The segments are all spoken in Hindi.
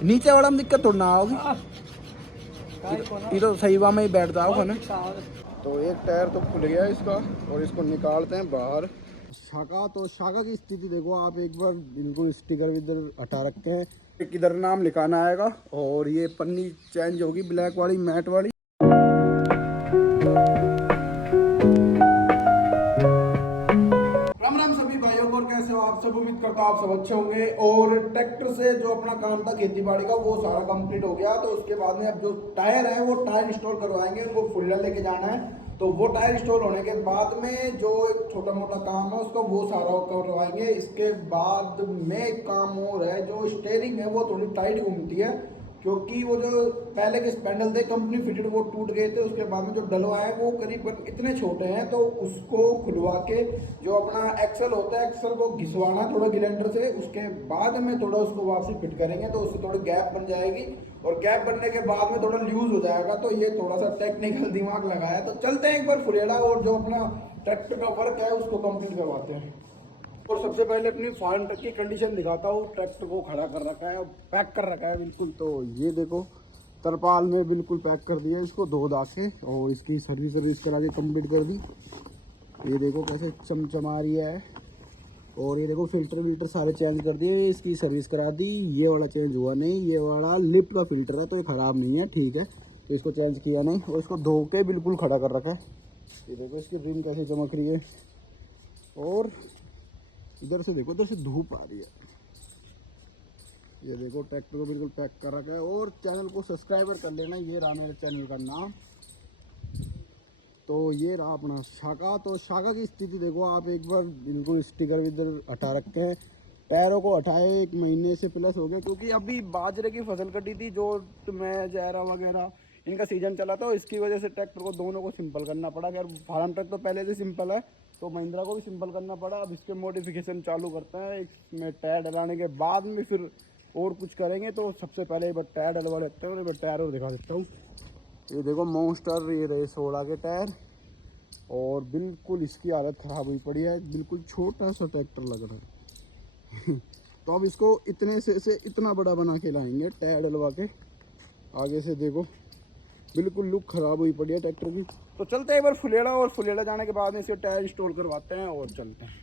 नीचे वाला में दिक्कत थोड़ी ना आओगी, ये तो सही वा में ही बैठ जाओगा ना। तो एक टायर तो खुल गया इसका और इसको निकालते हैं बाहर। शाखा की स्थिति देखो आप एक बार, बिल्कुल स्टिकर इधर हटा रखे हैं, किधर नाम लिखाना आएगा। और ये पन्नी चेंज होगी, ब्लैक वाली मैट वाली। राम राम सभी भाइयों को, और कैसे हो आप सब? उम्मीद करता हूं आप सब अच्छे होंगे। और ट्रैक्टर से जो अपना काम था खेती बाड़ी का वो सारा कंप्लीट हो गया। तो उसके बाद में अब जो टायर है वो टायर इंस्टॉल करवाएंगे, उनको फुल्लर लेके जाना है। तो वो टायर इंस्टॉल होने के बाद में जो एक छोटा मोटा काम है उसका वो सारा करवाएंगे। इसके बाद में एक काम और है, जो स्टेयरिंग है वो थोड़ी टाइट घूमती है, क्योंकि वो जो पहले के स्पैंडल थे कंपनी फिटेड वो टूट गए थे। उसके बाद में जो डलवाए वो करीब इतने छोटे हैं, तो उसको खुलवा के जो अपना एक्सल होता है एक्सल को घिसवाना थोड़ा ग्राइंडर से। उसके बाद में थोड़ा उसको वापसी फिट करेंगे तो उससे थोड़ी गैप बन जाएगी, और गैप बनने के बाद में थोड़ा लूज हो जाएगा। तो ये थोड़ा सा टेक्निकल दिमाग लगाया। तो चलते हैं एक बार फुरेला और जो अपना ट्रैक्टर का वर्क है उसको कंप्लीट करवाते हैं। और सबसे पहले अपनी फार्म ट्रक की कंडीशन दिखाता हूँ। ट्रैक्टर को खड़ा कर रखा है, पैक कर रखा है बिल्कुल। तो ये देखो तरपाल में बिल्कुल पैक कर दिया इसको धो धा के, और इसकी सर्विस करा के कंप्लीट कर दी। ये देखो कैसे चमचमा रही है। और ये देखो फिल्टर विल्टर सारे चेंज कर दिए, इसकी सर्विस करा दी। ये वाला चेंज हुआ नहीं, ये वाला लिफ्ट का फिल्टर है तो ये ख़राब नहीं है, ठीक है। तो इसको चेंज किया नहीं, और इसको धो के बिल्कुल खड़ा कर रखा है। ये देखो इसकी रिम कैसे चमक रही है। और इधर से देखो, इधर से धूप आ रही है। ये देखो ट्रैक्टर को बिल्कुल पैक कर रखा है। और चैनल को सब्सक्राइबर कर लेना, ये रहा मेरे चैनल का नाम। तो ये रहा अपना शाखा। तो शाखा की स्थिति देखो आप एक बार, बिल्कुल स्टिकर इधर हटा रखे हैं। टायरों को हटाए 1 महीने से प्लस हो गया, क्योंकि अभी बाजरे की फसल कटी थी, जो मैं जैरा वगैरह इनका सीजन चला था। इसकी वजह से ट्रैक्टर को दोनों को सिंपल करना पड़ा। खैर फार्म ट्रक तो पहले से सिंपल है, तो महिंद्रा को भी सिंपल करना पड़ा। अब इसके मॉडिफिकेशन चालू करते हैं, इसमें टायर डलाने के बाद में फिर और कुछ करेंगे। तो सबसे पहले एक बार टायर डलवा लेते हैं, और एक बार टायर और दिखा देता हूँ। ये देखो मॉन्स्टर, ये रहे 16 के टायर। और बिल्कुल इसकी हालत ख़राब हुई पड़ी है, बिल्कुल छोटा सा ट्रैक्टर लग रहा है। तो अब इसको इतने से इतना बड़ा बना के लाएंगे टायर डलवा के। आगे से देखो बिल्कुल लुक ख़राब हुई पड़ी है ट्रैक्टर की। तो चलते हैं एक बार फुलेड़ा, और फुलेड़ा जाने के बाद इसे टायर इंस्टॉल करवाते हैं और चलते हैं।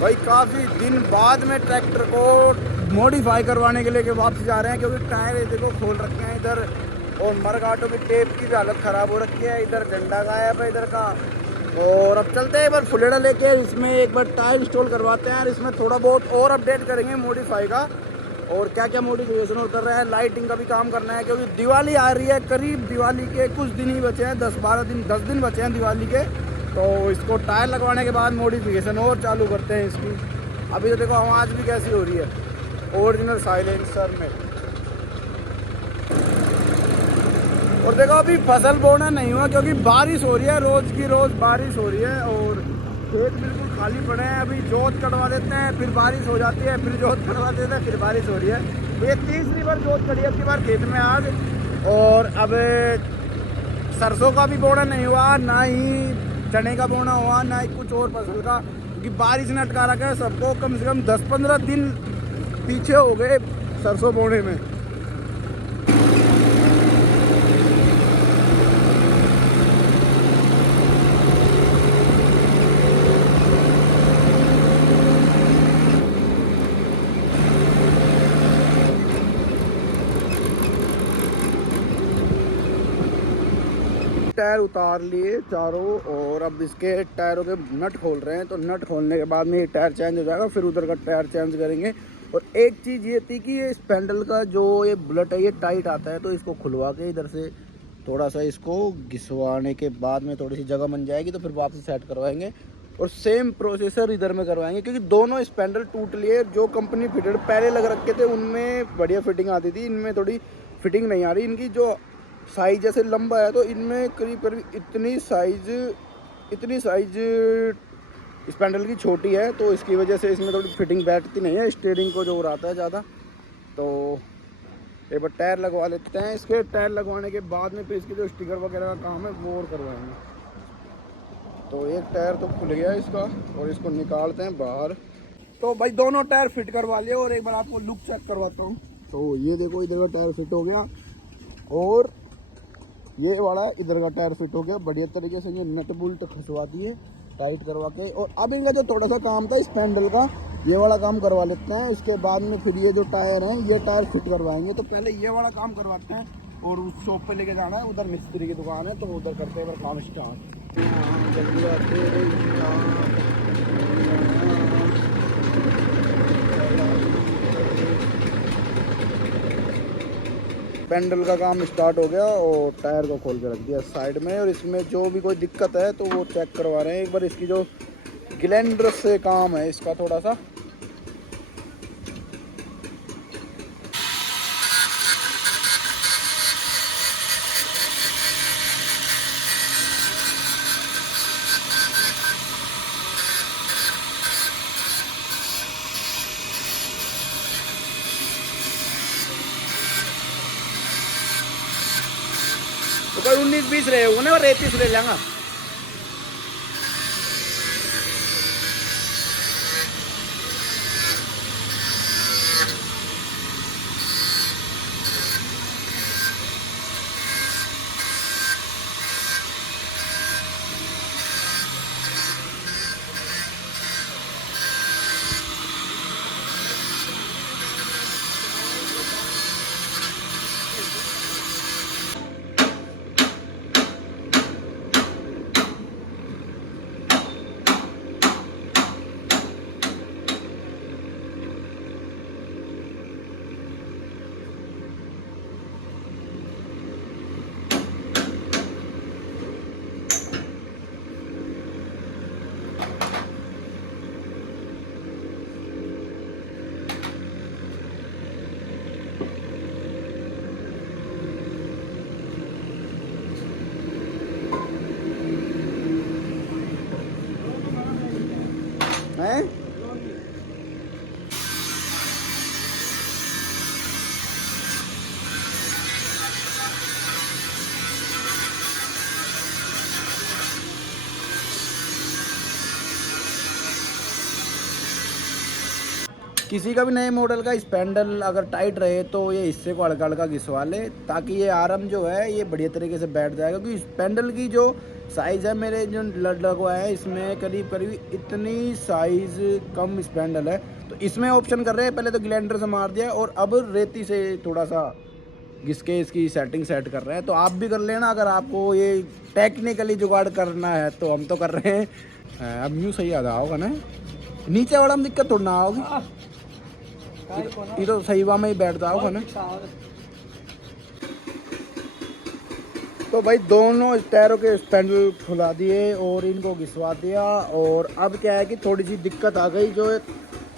भाई काफ़ी दिन बाद में ट्रैक्टर को मॉडिफाई करवाने के लिए वापस जा रहे हैं, क्योंकि टायर देखो खोल रखे हैं इधर, और मरगाटों की टेप की भी हालत ख़राब हो रखी है। इधर डंडा गायब है इधर का। और अब चलते हैं एक बार फुलेड़ा लेके, इसमें एक बार टायर इंस्टॉल करवाते हैं। और इसमें थोड़ा बहुत और अपडेट करेंगे मॉडिफाई का, और क्या क्या मॉडिफिकेशन कर रहे हैं। लाइटिंग का भी काम करना है, क्योंकि दिवाली आ रही है। करीब दिवाली के कुछ दिन ही बचे हैं, 10 दिन बचे हैं दिवाली के। तो इसको टायर लगवाने के बाद मॉडिफिकेशन और चालू करते हैं इसकी। अभी तो देखो आवाज़ भी कैसी हो रही है, ओरिजिनल साइलेंसर में। और देखो अभी फसल बोना नहीं हुआ, क्योंकि बारिश हो रही है, रोज़ की रोज़ बारिश हो रही है। और खेत बिल्कुल खाली पड़े हैं। अभी जोत कटवा देते हैं, फिर बारिश हो जाती है, फिर जोत कटवा देते हैं, फिर बारिश हो रही है। ये तीसरी बार जोत कटी है अब की बार खेत में आज। और अब सरसों का भी बोना नहीं हुआ, ना ही चने का बोना हुआ, ना ही कुछ और फसल का, क्योंकि बारिश ने अटका रखा है सबको। कम से कम 10-15 दिन पीछे हो गए सरसों बोने में। टायर उतार लिए चारों, और अब इसके टायरों के नट खोल रहे हैं। तो नट खोलने के बाद में ये टायर चेंज हो जाएगा, फिर उधर का टायर चेंज करेंगे। और एक चीज़ ये थी कि ये स्पैंडल का जो ये बुलेट है ये टाइट आता है, तो इसको खुलवा के इधर से थोड़ा सा इसको घिसवाने के बाद में थोड़ी सी जगह बन जाएगी, तो फिर वापस सेट करवाएंगे। और सेम प्रोसेसर इधर में करवाएंगे, क्योंकि दोनों स्पैंडल टूट लिए। जो कंपनी फिटेड पहले लग रखे थे उनमें बढ़िया फिटिंग आती थी, इनमें थोड़ी फिटिंग नहीं आ रही। इनकी जो साइज जैसे लंबा है, तो इनमें करीब करीब इतनी साइज स्पैंडल की छोटी है, तो इसकी वजह से इसमें थोड़ी फिटिंग बैठती नहीं है, स्टीयरिंग को जो उड़ाता है ज़्यादा। तो एक बार टायर लगवा लेते हैं। इसके टायर लगवाने के बाद में फिर इसके जो स्टिकर वगैरह का काम है वो और करवाएंगे। तो एक टायर तो खुल गया इसका, और इसको निकालते हैं बाहर। तो भाई दोनों टायर फिट करवा लिए और एक बार आपको लुक चेक करवाता हूँ। तो ये देखो इधर का टायर फिट हो गया और ये वाला इधर का टायर फिट हो गया बढ़िया तरीके से। ये नट बोल्ट खसवा दिए टाइट करवा के। और अब इनका जो थोड़ा सा काम था इस पैंडल का, ये वाला काम करवा लेते हैं। इसके बाद में फिर ये जो टायर हैं ये टायर फिट करवाएंगे। तो पहले ये वाला काम करवाते हैं और उस शॉप पे लेके जाना है, उधर मिस्त्री की दुकान है, तो उधर करते हैं काम स्टार्ट। पैंडल का काम स्टार्ट हो गया और टायर को खोल के रख दिया साइड में। और इसमें जो भी कोई दिक्कत है तो वो चेक करवा रहे हैं एक बार। इसकी जो ग्लैंडर से काम है इसका थोड़ा सा, तो कोई 19-20 रहे होगा ना, 33 ले लेंगे। हैं किसी का भी नए मॉडल का स्पैंडल अगर टाइट रहे तो ये हिस्से को हल्का हल्का घिसवा ले, ताकि ये आर्म जो है ये बढ़िया तरीके से बैठ जाएगा। क्योंकि स्पैंडल की जो साइज़ है मेरे जो लगवा है इसमें करीब करीब इतनी साइज़ कम स्पैंडल है। तो इसमें ऑप्शन कर रहे हैं, पहले तो ग्लैंडर से मार दिया और अब रेती से थोड़ा सा घिस के इसकी सेट कर रहे हैं। तो आप भी कर लेना अगर आपको ये टेक्निकली जुगाड़ करना है, तो हम तो कर रहे हैं। अब यूँ सही आधा होगा ना, नीचे वाला में दिक्कत थोड़ा ना होगी, ये तो सही वा में ही बैठता होगा ना। तो भाई दोनों टायरों के स्पैंडल खुला दिए और इनको घिसवा दिया। और अब क्या है कि थोड़ी सी दिक्कत आ गई, जो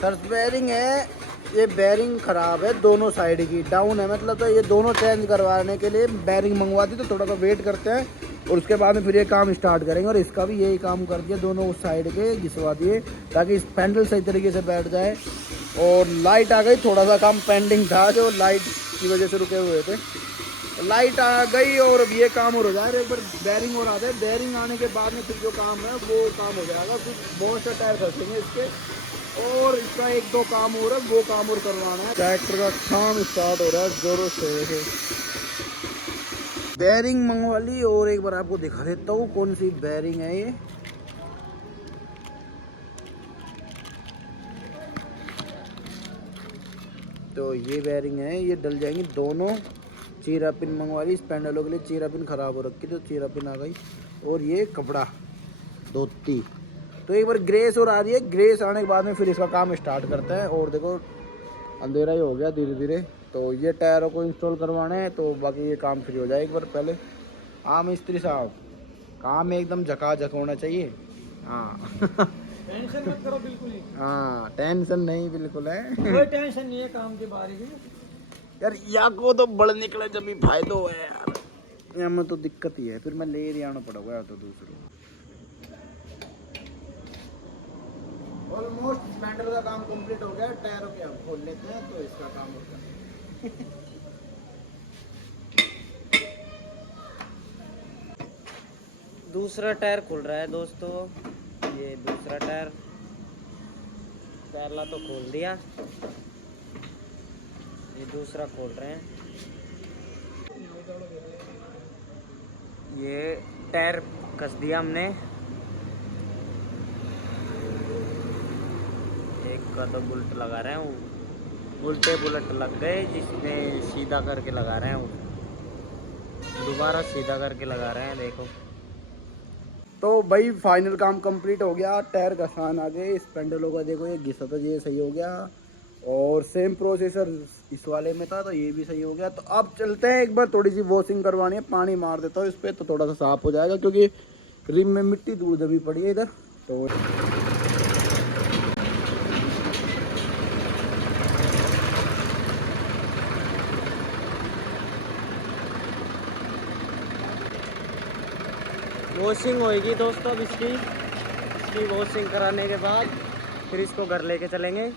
थर्स बेयरिंग है ये बेयरिंग ख़राब है, दोनों साइड की डाउन है। मतलब तो ये दोनों चेंज करवाने के लिए बेयरिंग मंगवा दी। तो थोड़ा सा वेट करते हैं और उसके बाद में फिर ये काम स्टार्ट करेंगे। और इसका भी यही काम कर दिया, दोनों उस साइड के घिसवा दिए ताकि स्पैंडल सही तरीके से बैठ जाए। और लाइट आ गई, थोड़ा सा काम पेंडिंग था जो लाइट की वजह से रुके हुए थे, लाइट आ गई और अब ये काम और हो जाएगा। एक बार बेयरिंग और आ जाए, बेयरिंग आने के बाद में फिर जो काम है वो काम हो जाएगा। फिर बहुत से टायर फंसेंगे इसके और इसका 1-2 काम हो रहा है, वो काम और करवाना है। ट्रैक्टर का काम स्टार्ट हो रहा है जोरों से। बेयरिंग मंगवा ली और एक बार आपको दिखा देता हूँ कौन सी बेयरिंग है ये। तो ये बेयरिंग है, ये डल जाएंगी दोनों। चीरा पिन मंगवा ली, स्पैंडलों के लिए चीरा पिन ख़राब हो रखी तो चीरा पिन आ गई। और ये कपड़ा धोती, तो एक बार ग्रेस और आ रही है। ग्रेस आने के बाद में फिर इसका काम स्टार्ट करते हैं। और देखो अंधेरा ही हो गया धीरे धीरे। तो ये टायरों को इंस्टॉल करवाने हैं, तो बाकी ये काम फ्री हो जाए। एक बार पहले हाँ मिस्त्री साहब, काम एकदम झकाझक होना चाहिए। हाँ टेंशन मत करो बिल्कुल ही। हाँ टेंशन नहीं बिल्कुल है, कोई टेंशन नहीं है काम के बारे में यार। या को तो बड़ निकले जब भी फायदा है यार, यहाँ में तो दिक्कत ही है। फिर मैं ले रही आना पड़ेगा तो दूसरों। ऑलमोस्ट स्पैंडल का काम कंप्लीट हो गया, टायरों के हम खोल लेते हैं तो इसका काम हो गया। दूसरा टायर खुल रहा है दोस्तों, ये दूसरा टायर। पहला तो खोल दिया, ये दूसरा खोल रहे हैं। ये टायर कस दिया हमने, एक का तो बुलेट लगा रहे हैं, वो उल्टे बुलेट लग गए, जिसमें सीधा करके लगा रहे हैं, वो दोबारा सीधा करके लगा रहे हैं। देखो तो भाई फाइनल काम कंप्लीट हो गया, टायर घसान आ गए, इस पेंडलों का देखो ये घिसा था, ये सही हो गया, और सेम प्रोसेसर इस वाले में था तो ये भी सही हो गया। तो अब चलते हैं, एक बार थोड़ी सी वॉशिंग करवानी है, पानी मार देता हूँ इस पर तो थोड़ा सा साफ हो जाएगा, क्योंकि रिम में मिट्टी धूल जमी पड़ी है इधर। तो वॉशिंग होएगी दोस्तों अब इसकी वॉशिंग कराने के बाद फिर इसको घर लेके चलेंगे।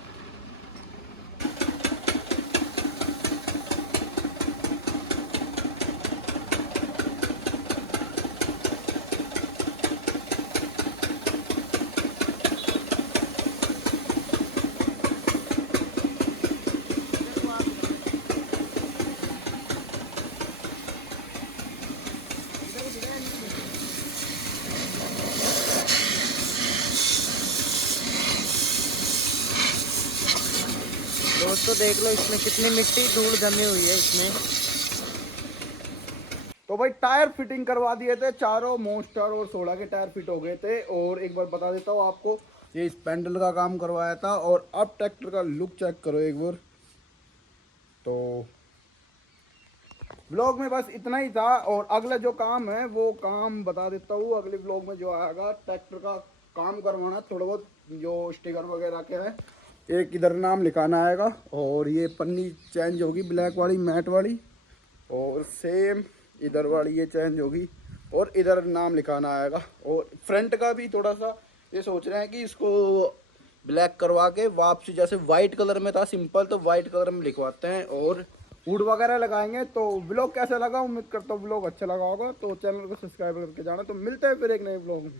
दोस्तों देख लो इसमें कितनी मिट्टी धूल जमी हुई है इसमें। तो भाई टायर फिटिंग करवा दिए थे, चारों मोस्टर और 16 के टायर फिट हो गए थे। और एक बार बता देता हूँ आपको, ये इस पैंडल का काम करवाया था। और अब ट्रैक्टर का लुक चेक करो एक बार। तो व्लॉग में बस इतना ही था, और अगला जो काम है वो काम बता देता हूँ। अगले व्लॉग में जो आएगा ट्रैक्टर का काम करवाना, थोड़ा बहुत जो स्टिकर वगैरह के है, एक इधर नाम लिखाना आएगा, और ये पन्नी चेंज होगी ब्लैक वाली मैट वाली, और सेम इधर वाली ये चेंज होगी, और इधर नाम लिखाना आएगा। और फ्रंट का भी थोड़ा सा ये सोच रहे हैं कि इसको ब्लैक करवा के वापसी, जैसे वाइट कलर में था सिंपल, तो वाइट कलर में लिखवाते हैं और वुड वगैरह लगाएंगे। तो व्लॉग कैसा लगा, उम्मीद करता हूँ व्लॉग अच्छा लगा होगा। तो चैनल को सब्सक्राइब करके जाना। तो मिलते हैं फिर एक नए व्लॉग में।